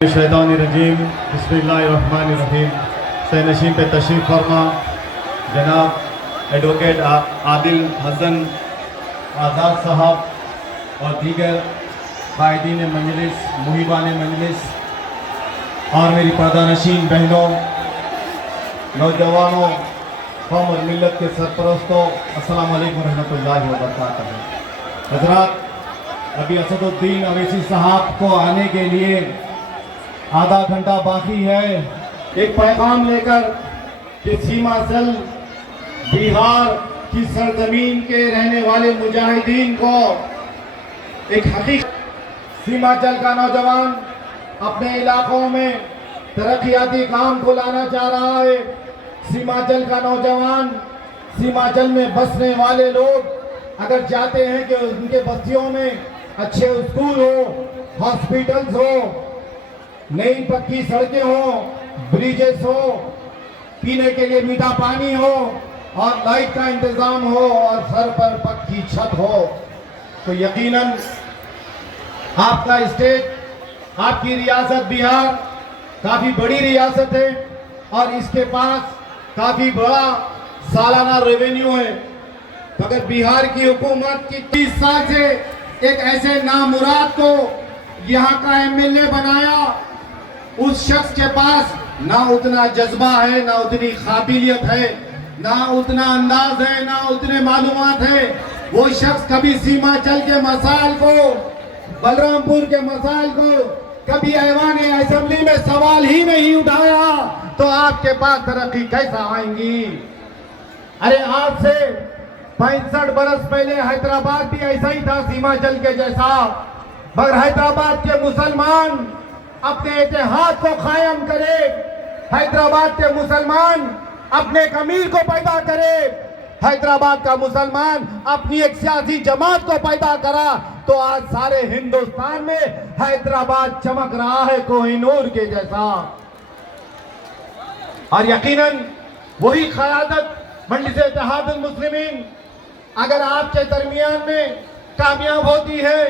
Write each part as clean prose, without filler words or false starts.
शैतानिर्रजीम बिस्मिल्लाहिर्रहमानिर्रहीम से नशीम पे तशरीफ़ फरमा जनाब एडवोकेट आदिल हसन आज़ाद साहब और दीगर कायदीन मजलिस मुहिबान मजलिस और मेरी पर्दानशीन बहनों नौजवानों कौम और मिल्लत के सरपरस्तों अस्सलाम वालेकुम रहमतुल्लाहि व बरकातहू। हज़रात अभी असदुद्दीन अवैसी साहब को आने के लिए आधा घंटा बाकी है। एक पैगाम लेकर कि सीमाचल बिहार की सरजमीन के रहने वाले मुजाहिदीन को एक हकीकत, सीमाचल का नौजवान अपने इलाकों में तरक्याती काम को लाना चाह रहा है। सीमाचल का नौजवान, सीमाचल में बसने वाले लोग अगर चाहते हैं कि उनके बस्तियों में अच्छे स्कूल हो, हॉस्पिटल्स हो, नई पक्की सड़कें हो, ब्रिजेस हो, पीने के लिए मीठा पानी हो और लाइट का इंतजाम हो और सर पर पक्की छत हो, तो यकीनन आपका स्टेट, आपकी रियासत बिहार काफी बड़ी रियासत है और इसके पास काफी बड़ा सालाना रेवेन्यू है। तो अगर बिहार की हुकूमत की 30 साल से एक ऐसे नामुराद को यहाँ का एमएलए बनाया, उस शख्स के पास ना उतना जज्बा है, ना उतनी काबिलियत है, ना उतना अंदाज है, ना उतने मालूमात है। वो शख्स कभी सीमाचल के मसाइल को, बलरामपुर के मसाइल को कभी ऐवान असेंबली में सवाल ही नहीं उठाया, तो आपके पास तरक्की कैसा आएंगी? अरे आज से 65 बरस पहले हैदराबाद भी ऐसा ही था, सीमाचल के जैसा, मगर हैदराबाद के मुसलमान अपने इतिहाद को कायम करे, हैदराबाद के मुसलमान अपने एक अमीर को पैदा करे, हैदराबाद का मुसलमान अपनी एक सियासी जमात को पैदा करा, तो आज सारे हिंदुस्तान में हैदराबाद चमक रहा है कोहिनूर के जैसा। और यकीनन वही क़यादत मजलिस इत्तेहादुल मुस्लिमीन अगर आपके दरमियान में कामयाब होती है,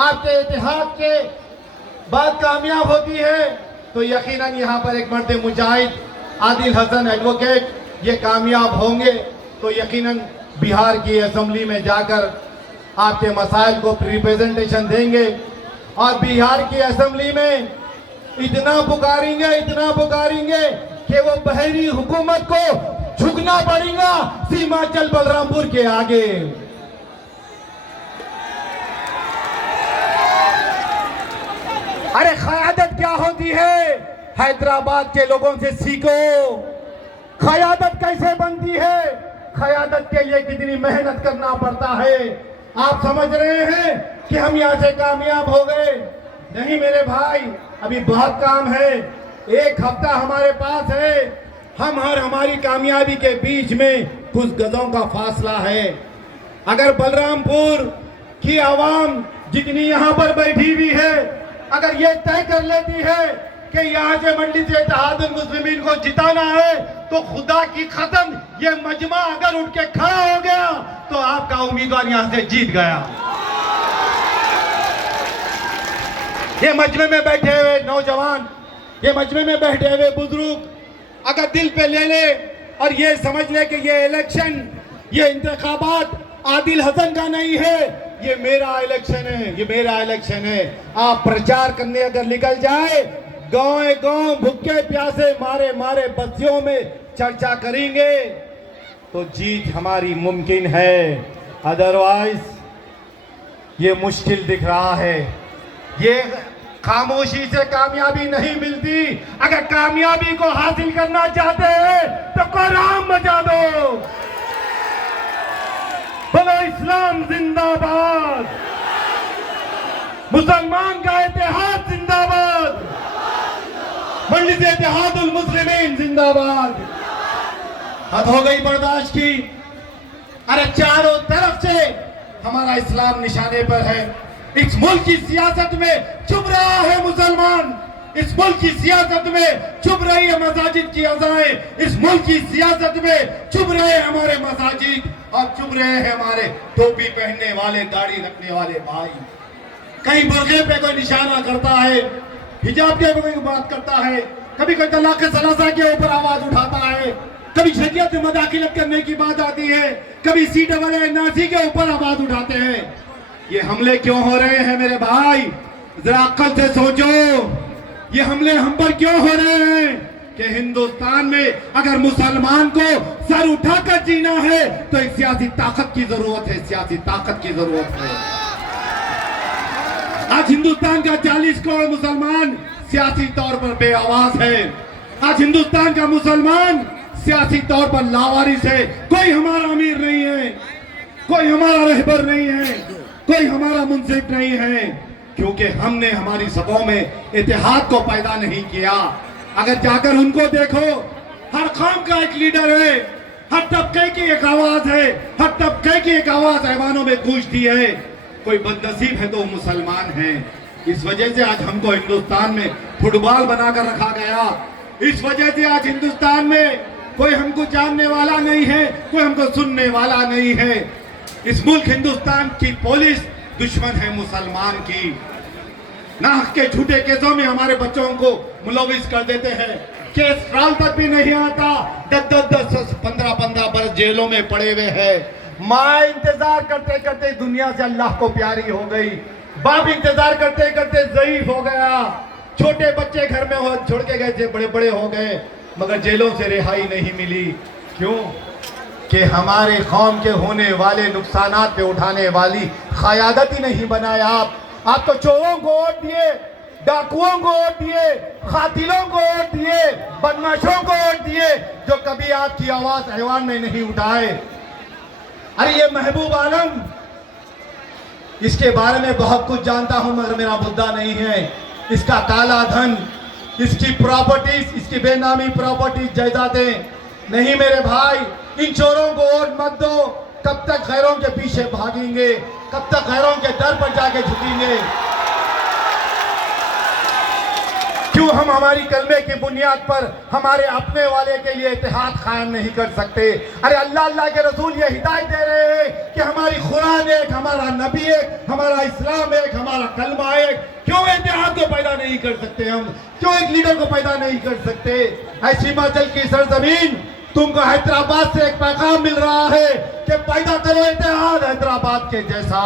आपके इत्तेहाद के बात कामयाब होती है, तो यकीनन यहाँ पर एक मर्द मुजाहिद आदिल हसन एडवोकेट ये कामयाब होंगे, तो यकीनन बिहार की असेंबली में जाकर आपके मसाइल को रिप्रेजेंटेशन देंगे और बिहार की असेंबली में इतना पुकारेंगे कि वो बहरी हुकूमत को झुकना पड़ेगा सीमाचल बलरामपुर के आगे। अरे क़यादत क्या होती है? हैदराबाद के लोगों से सीखो, क़यादत कैसे बनती है, क़यादत के लिए कितनी मेहनत करना पड़ता है। आप समझ रहे हैं कि हम यहाँ से कामयाब हो गए? नहीं मेरे भाई, अभी बहुत काम है। एक हफ्ता हमारे पास है, हम और हमारी कामयाबी के बीच में कुछ गजों का फासला है। अगर बलरामपुर की आवाम जितनी यहाँ पर बैठी हुई है, अगर ये तय कर लेती है कि यहाँ से मजलिस इत्तेहादुल मुस्लिमीन को जिताना है, तो खुदा की कसम ये मजमा अगर उठ के खड़ा हो गया तो आपका उम्मीदवार यहाँ से जीत गया। ये मजमे में बैठे हुए नौजवान, ये मजमे में बैठे हुए बुजुर्ग अगर दिल पे ले ले और ये समझ ले कि ये इलेक्शन, ये इंतखाबात आदिल हसन का नहीं है, ये मेरा इलेक्शन है, ये मेरा इलेक्शन है। आप प्रचार करने अगर निकल जाए, गांव भूखे प्यासे मारे मारे बस्तियों में चर्चा करेंगे, तो जीत हमारी मुमकिन है। अदरवाइज ये मुश्किल दिख रहा है। ये खामोशी से कामयाबी नहीं मिलती। अगर कामयाबी को हासिल करना चाहते हैं तो कोराम बजा दो। बोलो इस्लाम जिंदाबाद, मुसलमान का इत्तेहाद जिंदाबाद, मजलिस इत्तेहादुल मुस्लिमीन जिंदाबाद। हद हो गई बर्दाश्त की। अरे चारों तरफ से हमारा इस्लाम निशाने पर है। इस मुल्क की सियासत में चुप रहा है मुसलमान, इस मुल्क की सियासत में चुप रही है मसाजिद की अज़ाएं, इस मुल्क की सियासत में चुप रहे हमारे मसाजिद और चुप रहे हैं हमारे टोपी पहनने वाले, दाढ़ी रखने वाले भाई। कहीं बुर्के पे कोई निशाना करता है, हिजाब के बारे में बात करता है, कभी कोई तलाक सलासा के ऊपर आवाज उठाता है, कभी शरीयत में मदाखिलत करने की बात आती है, कभी CAA के ऊपर आवाज उठाते हैं। ये हमले क्यों हो रहे हैं मेरे भाई? जरा अक्ल से सोचो, ये हमले हम पर क्यों हो रहे हैं? कि हिंदुस्तान में अगर मुसलमान को सर उठाकर जीना है तो एक सियासी ताकत की जरूरत है, सियासी ताकत की जरूरत है। आज हिंदुस्तान का 40 करोड़ मुसलमान सियासी तौर पर बेआवाज है। आज हिंदुस्तान का मुसलमान सियासी तौर पर लावारिस है। कोई हमारा अमीर नहीं है, कोई हमारा रहबर नहीं है, कोई हमारा मुंसिफ नहीं है, क्योंकि हमने हमारी सभाओं में इत्तेहाद को पैदा नहीं किया। अगर जाकर उनको देखो, हर कौम का एक लीडर है, हर तबके की एक आवाज है, हर तबके की एक आवाज ऐवानों में गूंजती है। कोई बदनसीब है तो मुसलमान है। इस वजह से आज हमको हिंदुस्तान में फुटबॉल बनाकर रखा गया। इस वजह से आज हिंदुस्तान में कोई हमको जानने वाला नहीं है, कोई हमको सुनने वाला नहीं है। इस मुल्क हिंदुस्तान की पुलिस दुश्मन है मुसलमान की। नाहक के झूठे केसों में हमारे बच्चों को मुलविस कर देते हैं। केस ट्रायल तक भी नहीं आता, 10-10, 15-15 बरस जेलों में पड़े हुए हैं। माँ इंतजार करते करते दुनिया से अल्लाह को प्यारी हो गई, बाप इंतजार करते करते ज़ईफ हो गया, छोटे बच्चे घर में छोड़ के गए थे, बड़े बड़े हो गए, मगर जेलों से रिहाई नहीं मिली। क्यों? कि हमारे कौम के होने वाले नुकसानात पे उठाने वाली क़यादत ही नहीं बनाया। आप तो चोरों को वोट दिए, डाकुओं को वोट दिए, कातिलों को वोट दिए, बदमाशों को वोट दिए, जो कभी आपकी आवाज ऐवान में नहीं उठाए। अरे ये महबूब आलम, इसके बारे में बहुत कुछ जानता हूं मगर मेरा मुद्दा नहीं है। इसका काला धन, इसकी प्रॉपर्टीज, इसकी बेनामी प्रॉपर्टीज, जायदादें नहीं मेरे भाई। इन चोरों को वोट मत दो। कब तक गैरों के पीछे भागेंगे? कब तक गैरों के दर पर जाके झुकेंगे? क्यों हम हमारी कलमे की बुनियाद पर हमारे अपने वाले के लिए इत्तेहाद कायम नहीं कर सकते? अरे अल्लाह अल्लाह के रसूल ये हिदायत दे रहे हैं कि हमारी कुरान एक, हमारा नबी एक, हमारा इस्लाम एक, हमारा कलमा एक। क्यों इत्तेहाद को पैदा नहीं कर सकते हम? क्यों एक लीडर को पैदा नहीं कर सकते? ऐसी हिमाचल की सरजमीन, तुमको हैदराबाद से एक पैगाम मिल रहा है कि पैदा करो इत्तेहाद हैदराबाद के जैसा,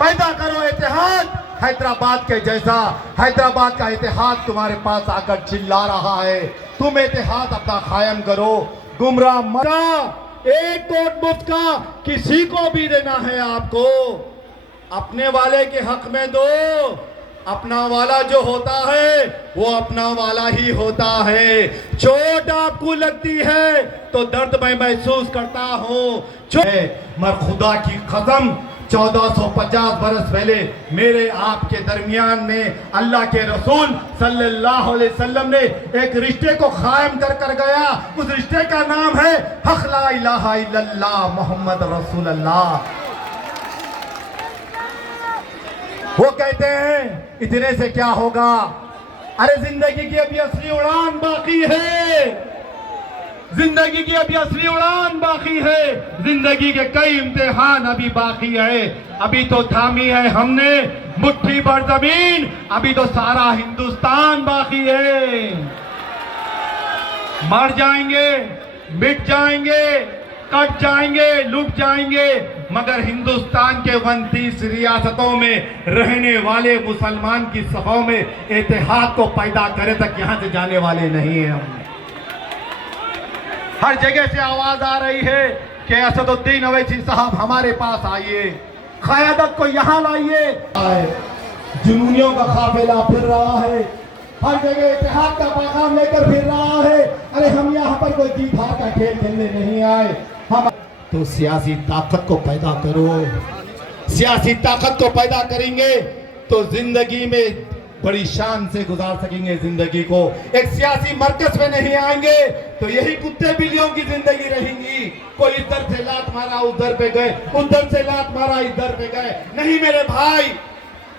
पैदा करो इत्तेहाद हैदराबाद के जैसा। हैदराबाद का इत्तेहाद तुम्हारे पास आकर चिल्ला रहा है, तुम इत्तेहाद अपना कायम करो। गुमराह मत, एक वोट मुफ्त का किसी को भी देना है आपको, अपने वाले के हक में दो। अपना वाला जो होता है वो अपना वाला ही होता है। चोट आपको लगती है तो दर्द मैं महसूस करता हूँ, मगर खुदा की कसम 1450 बरस पहले मेरे आपके दरमियान में अल्लाह के रसूल सल्लल्लाहु अलैहि वसल्लम ने एक रिश्ते को कायम कर गया। उस रिश्ते का नाम है हक ला इलाहा इल्लल्लाह मोहम्मद रसूलुल्लाह। वो कहते हैं इतने से क्या होगा? अरे जिंदगी की अभी असली उड़ान बाकी है, जिंदगी की अभी असली उड़ान बाकी है, जिंदगी के कई इम्तिहान अभी बाकी है। अभी तो थामी है हमने मुट्ठी भर जमीन, अभी तो सारा हिंदुस्तान बाकी है। मर जाएंगे, मिट जाएंगे, कट जाएंगे, लुट जाएंगे, मगर हिंदुस्तान के 29 रियासतों में रहने वाले मुसलमान की सभाओं में इत्तेहाद को पैदा करे तक यहां से जाने वाले नहीं है हम। हर जगह से आवाज आ रही है कि असदुद्दीन अवैसी साहब हमारे पास आइए, क़यादत को यहाँ लाइए। जुनूनियों का काफिला फिर रहा है, हर जगह इत्तेहाद का पैगाम लेकर फिर रहा है। अरे हम यहाँ पर कोई जीत हार का खेल खेलने नहीं आए, हम तो सियासी ताकत को पैदा करो। सियासी ताकत को पैदा करेंगे तो जिंदगी में बड़ी शान से गुजार सकेंगे जिंदगी को। एक सियासी मरकज में नहीं आएंगे तो यही कुत्ते बिल्लियों की जिंदगी रहेंगी। कोई इधर से लात मारा उधर पे गए, उधर से लात मारा इधर पे गए। नहीं मेरे भाई,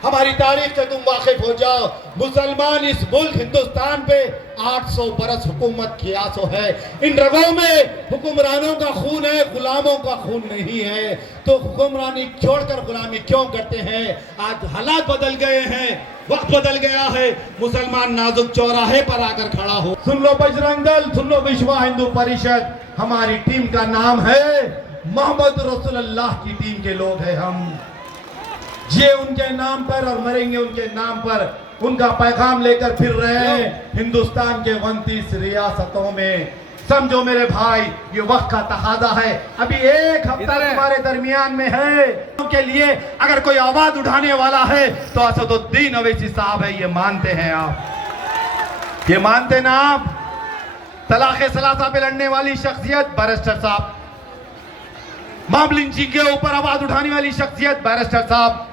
हमारी तारीख से तुम वाकिफ हो जाओ। मुसलमान इस मुल्क हिंदुस्तान पे 800 बरस हुकूमत किया सो है। इन रगों में हुक्मरानों का खून है, गुलामों का खून नहीं है। तो हुक्मरानी छोड़कर गुलामी क्यों करते हैं? आज हालात बदल गए हैं। वक्त बदल गया है, मुसलमान नाजुक चौराहे पर आकर खड़ा हो। सुन लो बजरंग दल, सुन लो विश्व हिंदू परिषद, हमारी टीम का नाम है मोहम्मद रसूलुल्लाह की टीम के लोग हैं हम। जिए उनके नाम पर और मरेंगे उनके नाम पर, उनका पैगाम लेकर फिर रहे हैं हिंदुस्तान के 29 रियासतों में। समझो मेरे भाई, ये वक्त का तकाजा है। अभी एक हफ्ता तुम्हारे दरमियान में है, के लिए अगर कोई आवाज उठाने वाला है तो असदुद्दीन अवैसी साहब है। ये मानते हैं आप? ये मानते ना आप? तलाक़े सलासा पे लड़ने वाली शख्सियत बैरिस्टर साहब, मॉब लिंचिंग के ऊपर आवाज उठाने वाली शख्सियत बैरिस्टर साहब,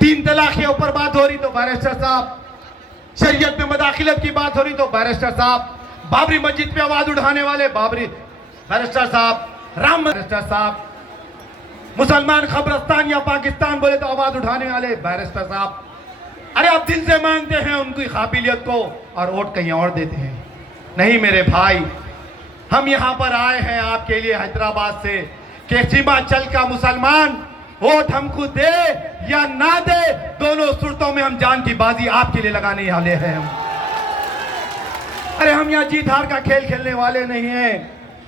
3 तलाक के ऊपर बात हो रही तो बैरिस्टर साहब, शरीयत में मदाखिलत की बात हो रही तो बैरिस्टर साहब, बाबरी मस्जिद पे आवाज उठाने वाले बाबरी बैरिस्टर साहब, राम बैरिस्टर साहब, मुसलमान खबरस्तान या पाकिस्तान बोले तो आवाज उठाने वाले बैरिस्टर साहब। अरे आप दिल से मानते हैं उनकी काबिलियत को और वोट कहीं और देते हैं। नहीं मेरे भाई, हम यहाँ पर आए हैं आपके लिए हैदराबाद से कि सीमांचल का मुसलमान वोट हमको दे या ना दे, दोनों सूरतों में हम जान की बाजी आपके लिए लगाने वाले हैं हम। अरे हम यहाँ जीत हार का खेल खेलने वाले नहीं हैं।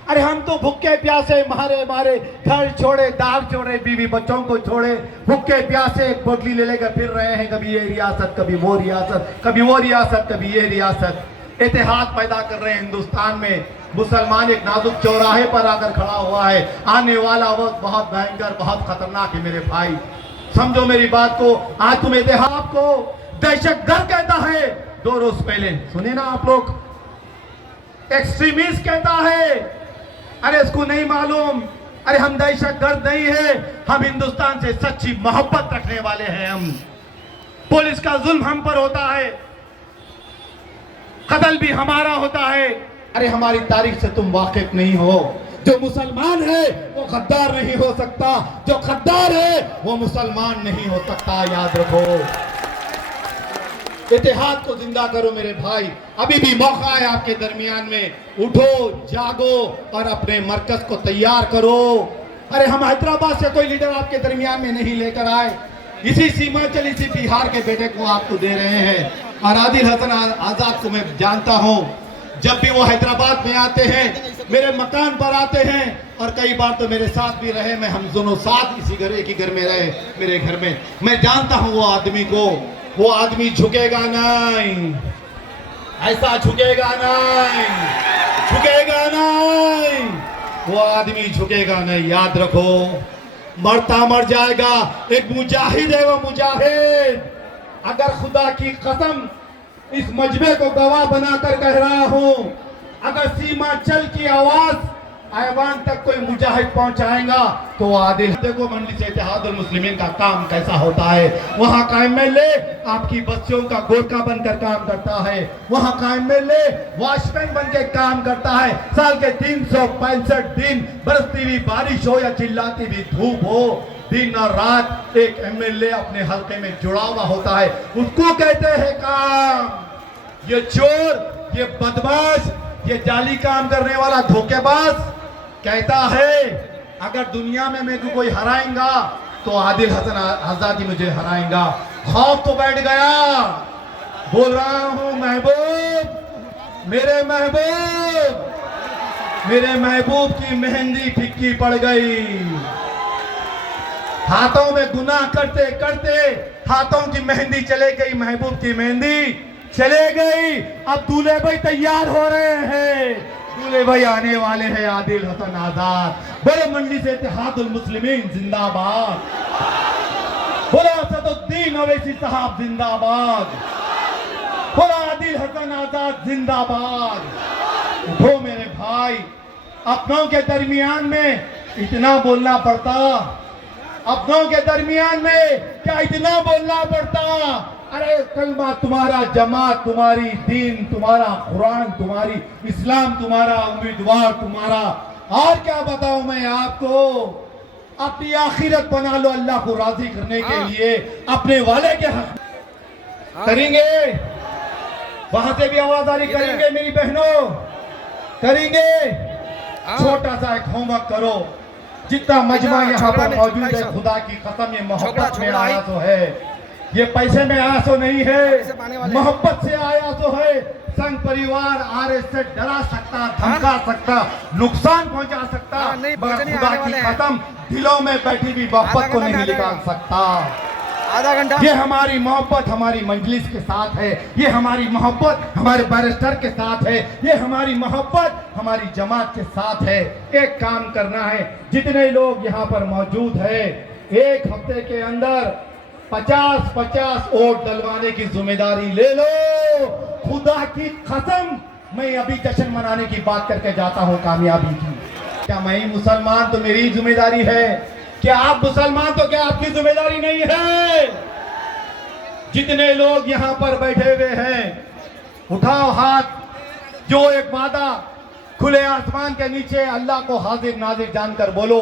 अरे हम तो भूखे प्यासे मारे मारे घर छोड़े, दाग छोड़े, बीवी बच्चों को छोड़े, भूखे प्यासे एक बोतली ले लेकर फिर रहे हैं। कभी ये रियासत, कभी वो रियासत, कभी वो रियासत, कभी ये रियासत। इतिहाद पैदा कर रहे हैं हिंदुस्तान में। मुसलमान एक नाजुक चौराहे पर आकर खड़ा हुआ है। आने वाला वक्त बहुत भयंकर, बहुत खतरनाक है मेरे भाई। समझो मेरी बात को। आज तुम इतिहाद को दहशतगर्द कहता है, 2 रोज पहले सुने ना आप लोग, एक्सट्रीमिस्ट कहता है। अरे इसको नहीं मालूम, अरे हम दहशतगर्द नहीं है, हम हिंदुस्तान से सच्ची मोहब्बत रखने वाले हैं हम। पुलिस का जुल्म हम पर होता है, कत्ल भी हमारा होता है। अरे हमारी तारीख से तुम वाकिफ नहीं हो। जो मुसलमान है वो गद्दार नहीं हो सकता, जो गद्दार है वो मुसलमान नहीं हो सकता, याद रखो। इतिहाद को जिंदा करो मेरे भाई। अभी भी मौका है आपके दरमियान में, उठो, जागो और अपने मरकज को तैयार करो। अरे हम हैदराबाद से कोई लीडर आपके दरमियान में नहीं लेकर आए, इसी सीमांचल, इसी बिहार के बेटे को आपको दे रहे हैं। और आदिल हसन आजाद को मैं जानता हूं, जब भी वो हैदराबाद में आते हैं, मेरे मकान पर आते हैं और कई बार तो मेरे साथ भी रहे। मैं हम दोनों साथ इसी घर, एक ही घर में रहे, मेरे घर में। मैं जानता हूं वो आदमी को, वो आदमी झुकेगा नहीं, ऐसा झुकेगा नहीं, झुकेगा नहीं, वो आदमी झुकेगा नहीं, याद रखो। मरता मर जाएगा, एक मुजाहिद है वो मुजाहिद। अगर खुदा की कसम इस मजबे को गवाह बनाकर कह रहा हूं, अगर सीमांचल की आवाज ऐवान तक कोई मुजाहिद पहुंचाएगा तो आदिल। देखो मंडली से इत्तेहादुल मुस्लिमीन का काम कैसा होता है। वहां का एमएलए आपकी बस्तियों का गोरखा बनकर काम करता है, वहां का एमएलए वॉचमैन बनकर काम करता है। साल के 365 दिन, बरसती हुई बारिश हो या चिल्लाती हुई धूप हो, दिन और रात एक एमएलए अपने हल्के में जुड़ा हुआ होता है। उसको कहते हैं काम। ये चोर, ये बदमाश, ये जाली काम करने वाला धोखेबाज कहता है अगर दुनिया में मेरे को कोई हराएगा तो आदिल हसन आजाद ही मुझे हराएगा। खौफ तो बैठ गया। बोल रहा हूं महबूब, मेरे महबूब, मेरे महबूब की मेहंदी फिक्की पड़ गई। हाथों में गुनाह करते करते हाथों की मेहंदी चले गई, महबूब की मेहंदी चले गई। अब दूल्हे भाई तैयार हो रहे हैं, दूल्हे भाई आने वाले हैं, आदिल हसन आजाद। बोलो मंडली से इत्तेहादुल मुस्लिमीन जिंदाबाद, बोलो असदुद्दीन अवैसी साहब जिंदाबाद, बोलो आदिल हसन आजाद जिंदाबाद। उठो मेरे भाई, अपनों के दरमियान में इतना बोलना पड़ता, अपनों के दरमियान में क्या इतना बोलना पड़ता। अरे कलमा तुम्हारा, जमात तुम्हारी, दीन तुम्हारा, कुरान तुम्हारी, इस्लाम तुम्हारा, उम्मीदवार तुम्हारा, और क्या बताऊं मैं आपको। अपनी आखिरत बना लो अल्लाह को राजी करने के लिए, अपने वाले के हक करेंगे। वहां से भी आवाज़ारी करेंगे मेरी बहनों, करेंगे। छोटा सा एक होमवर्क करो, जितना मजमा यहाँ पर मौजूद है, खुदा की कसम ये मोहब्बत में आया तो है। ये पैसे में आया तो नहीं से पाने है, वाले मोहब्बत से आया तो है। संघ परिवार आरएस से डरा सकता, धमका सकता, नुकसान पहुंचा सकता, हाँ, नहीं, मगर पहुंचने खुदा आने की वाले हैं। कसम दिलों में बैठी भी मोहब्बत को आधा नहीं घंटा निकाल आधा सकता। आधा घंटा ये हमारी मोहब्बत हमारी मजलिस के साथ है, ये हमारी मोहब्बत हमारे बैरिस्टर के साथ है, ये हमारी मोहब्बत हमारी जमात के साथ है। एक काम करना है, जितने लोग यहाँ पर मौजूद है, एक हफ्ते के अंदर 50-50 वोट डलवाने की जिम्मेदारी ले लो। खुदा की कसम, मैं अभी जश्न मनाने की बात करके जाता हूँ कामयाबी की। क्या मैं ही मुसलमान तो मेरी जिम्मेदारी है? क्या आप मुसलमान तो क्या आपकी जिम्मेदारी नहीं है? जितने लोग यहाँ पर बैठे हुए हैं, उठाओ हाथ। जो एक वादा खुले आसमान के नीचे अल्लाह को हाजिर नाजिर जानकर बोलो,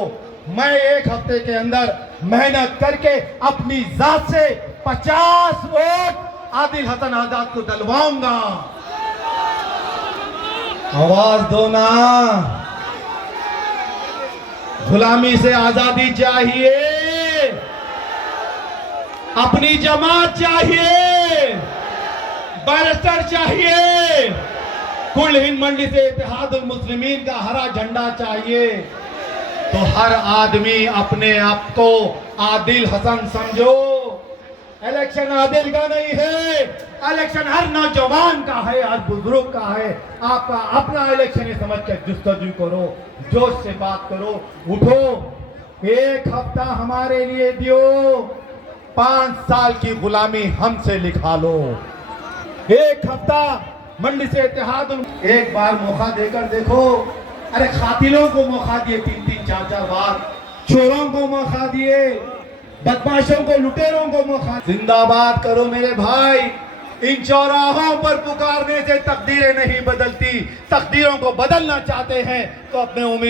मैं एक हफ्ते के अंदर मेहनत करके अपनी जात से 50 वोट आदिल हसन आजाद को डलवाऊंगा। आवाज दो ना। गुलामी से आजादी चाहिए, अपनी जमात चाहिए, बैरिस्टर चाहिए, कुल हिंद मंडी से इत्तेहादुल मुस्लिमीन का हरा झंडा चाहिए। तो हर आदमी अपने आप को आदिल हसन समझो। इलेक्शन आदिल का नहीं है, इलेक्शन हर नौजवान का है, हर बुजुर्ग का है। आपका अपना इलेक्शन है, समझ के जुस्तजू करो, जोश से बात करो, उठो। एक हफ्ता हमारे लिए दियो, 5 साल की गुलामी हमसे लिखा लो। एक हफ्ता मंडी से इत्तेहाद, एक बार मौका देकर देखो। अरे कातिलों को मौका दिए 3-3, 4-4 बार, चोरों को मौका दिए, बदमाशों को, लुटेरों को मौका। जिंदाबाद करो मेरे भाई। इन चौराहों पर पुकारने से तकदीरें नहीं बदलती। तकदीरों को बदलना चाहते हैं तो अपने उम्मीद